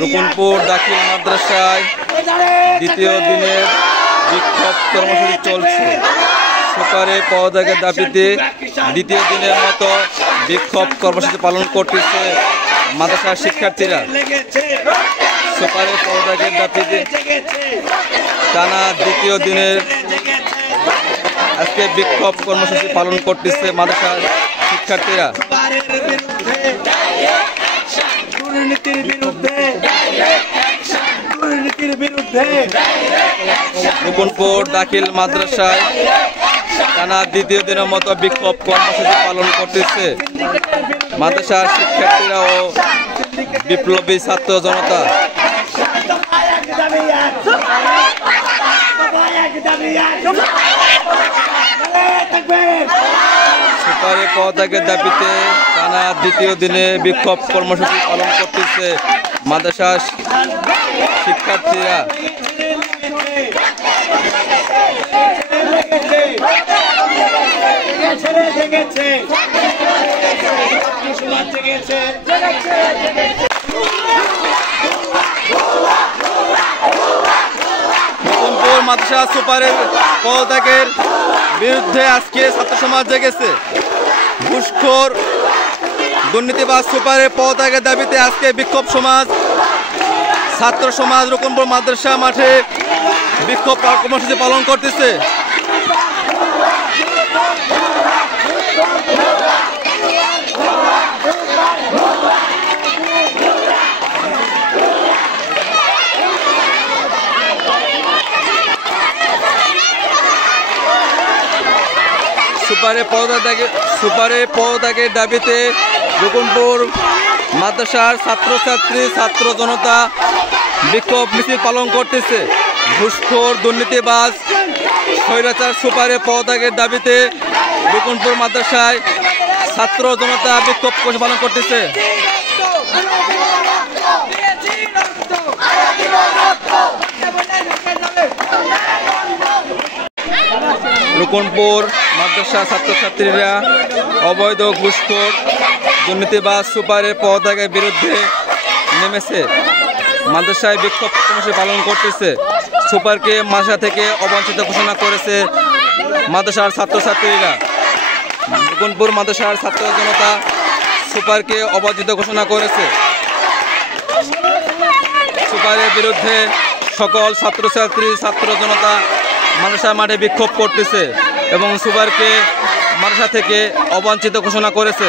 রুকনপুর দাখিল মাদ্রাসায় দ্বিতীয় দিনের বিক্ষোভ কর্মসূচি চলছে। সুপারে পদত্যাগের দাবিতে দ্বিতীয় দিনের মতো বিক্ষোভ কর্মসূচি পালন করতেছে মাদ্রাসার শিক্ষার্থীরা। সুপারে পদত্যাগের দাবিতে টানা দ্বিতীয় দিনের আজকে বিক্ষোভ কর্মসূচি পালন করতেছে মাদ্রাসার শিক্ষার্থীরা। রুকনপুর দাখিল মাদ্রাসায় টানা দ্বিতীয় দিনের মতো বিক্ষোভ কর্মসূচি পালন করতেছে মাদ্রাসার শিক্ষার্থীরা ও বিপ্লবী ছাত্র জনতা। সুপারে পদত্যাগের দাবিতে টানা দ্বিতীয় দিনে বিক্ষোভ কর্মসূচি পালন করতেছে মাদ্রাসার শিক্ষার্থীরা। রুকনপুর মাদ্রাসা সুপারের পদত্যাগের বিরুদ্ধে আজকে ছাত্র সমাজ জেগেছে। ঘুষখোর দুর্নীতিবাজ সুপারের পদত্যাগের দাবিতে আজকে বিক্ষোভ সমাজ ছাত্র সমাজ রুকনপুর মাদ্রাসা মাঠে বিক্ষোভ কর্মসূচি পালন করতেছে। সুপারে পদত্যাগের দাবিতে রুকনপুর মাদ্রাসার ছাত্রছাত্রী ছাত্র জনতা বিক্ষোভ মিছিল পালন করতেছে। ঘুষখোর দুর্নীতিবাজ স্বৈরাচার সুপারে পদত্যাগের দাবিতে রুকনপুর মাদ্রাসায় ছাত্র জনতা বিক্ষোভ পালন করতেছে। রুকনপুর মাদ্রাসা ছাত্রছাত্রীরা অবৈধ ঘুষখোর দুর্নীতিবাজ সুপারের পদত্যাগের বিরুদ্ধে নেমেছে। মাদ্রাসায় বিক্ষোভ কর্মসূচি পালন করতেছে। সুপারকে মাদ্রাসা থেকে অবঞ্চিত ঘোষণা করেছে মাদ্রাসার ছাত্রছাত্রীরা। রুকনপুর মাদ্রাসার ছাত্র জনতা সুপারকে অবঞ্চিত ঘোষণা করেছে। সুপারের বিরুদ্ধে সকল ছাত্রছাত্রী ছাত্র জনতা মাদ্রাসা মাঠে বিক্ষোভ করতেছে এবং সুপারকে মাদ্রাসা থেকে অবঞ্চিত ঘোষণা করেছে।